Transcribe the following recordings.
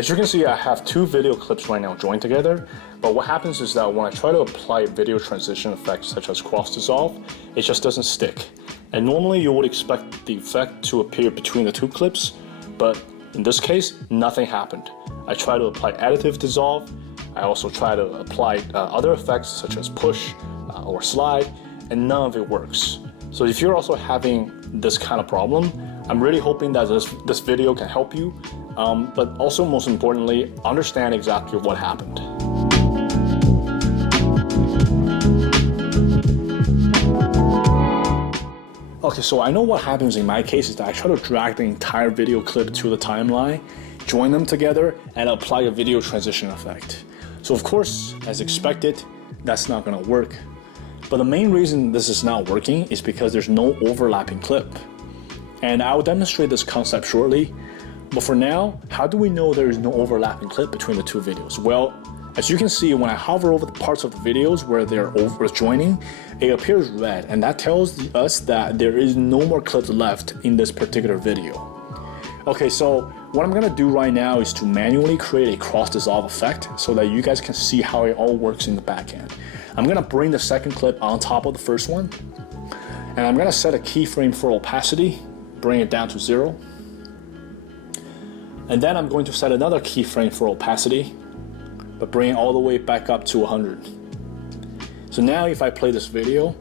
As you can see, I have two video clips right now joined together, but what happens is that when I try to apply video transition effects such as cross dissolve, it just doesn't stick. And normally you would expect the effect to appear between the two clips, but in this case, nothing happened. I try to apply additive dissolve, I also try to apply other effects such as push or slide, and none of it works. So if you're also having this kind of problem, I'm really hoping that this video can help you, but also most importantly, understand exactly what happened. Okay, so I know what happens in my case is that I try to drag the entire video clip to the timeline, join them together, and apply a video transition effect. So of course, as expected, that's not gonna work. But the main reason this is not working is because there's no overlapping clip. And I will demonstrate this concept shortly. But for now, how do we know there is no overlapping clip between the two videos? Well, as you can see, when I hover over the parts of the videos where they're over joining, it appears red, and that tells us that there is no more clips left in this particular video. Okay, so what I'm gonna do right now is to manually create a cross dissolve effect so that you guys can see how it all works in the back end. I'm gonna bring the second clip on top of the first one, and I'm gonna set a keyframe for opacity, bring it down to 0. And then I'm going to set another keyframe for opacity, but bring it all the way back up to 100. So now if I play this video,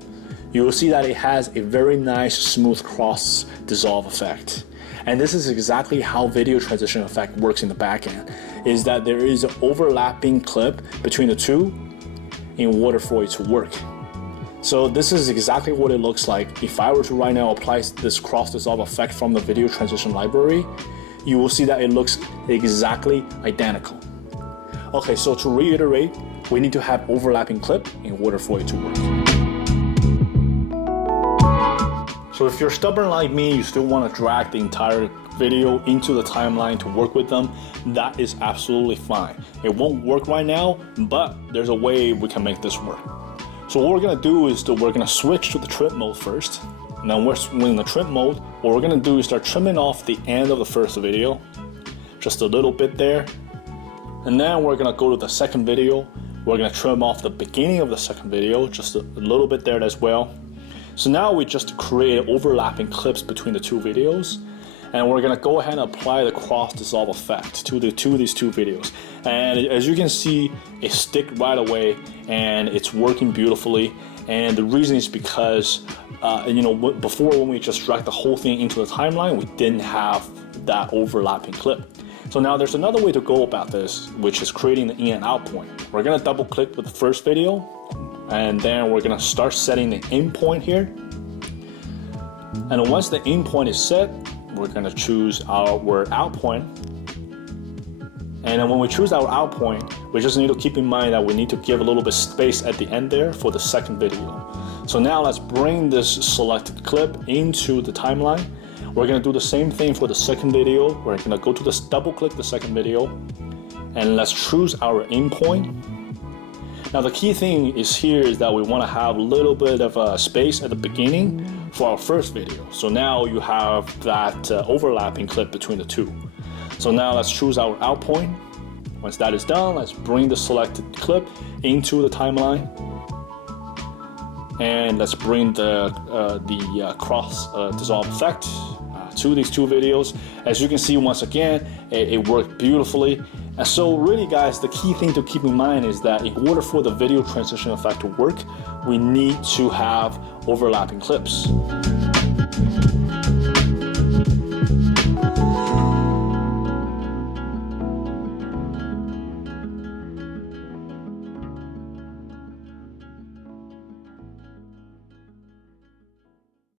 you will see that it has a very nice smooth cross dissolve effect. And this is exactly how video transition effect works in the back end, is that there is an overlapping clip between the two in order for it to work. So this is exactly what it looks like. If I were to right now apply this cross dissolve effect from the video transition library, you will see that it looks exactly identical. Okay, so to reiterate, we need to have overlapping clip in order for it to work. So if you're stubborn like me, you still want to drag the entire video into the timeline to work with them, that is absolutely fine. It won't work right now, but there's a way we can make this work. So what we're gonna do is we're gonna switch to the trim mode first. And then in the trim mode, what we're gonna do is start trimming off the end of the first video, just a little bit there. And then we're gonna go to the second video. We're gonna trim off the beginning of the second video, just a little bit there as well. So now we just create overlapping clips between the two videos, and we're gonna go ahead and apply the cross dissolve effect to these two videos. And as you can see, it stick right away, and it's working beautifully. And the reason is because, before when we just dragged the whole thing into the timeline, we didn't have that overlapping clip. So now there's another way to go about this, which is creating the in and out point. We're gonna double click with the first video, and then we're gonna start setting the in point here. And once the in point is set, we're gonna choose our out point. And then when we choose our out point, we just need to keep in mind that we need to give a little bit space at the end there for the second video. So now let's bring this selected clip into the timeline. We're gonna do the same thing for the second video. We're gonna go to this, double click the second video, and let's choose our in point. Now the key thing is that we wanna have a little bit of a space at the beginning for our first video. So now you have that overlapping clip between the two. So now let's choose our out point. Once that is done, let's bring the selected clip into the timeline. And let's bring the cross dissolve effect to these two videos. As you can see, once again, it worked beautifully. And so really guys, the key thing to keep in mind is that in order for the video transition effect to work, we need to have overlapping clips.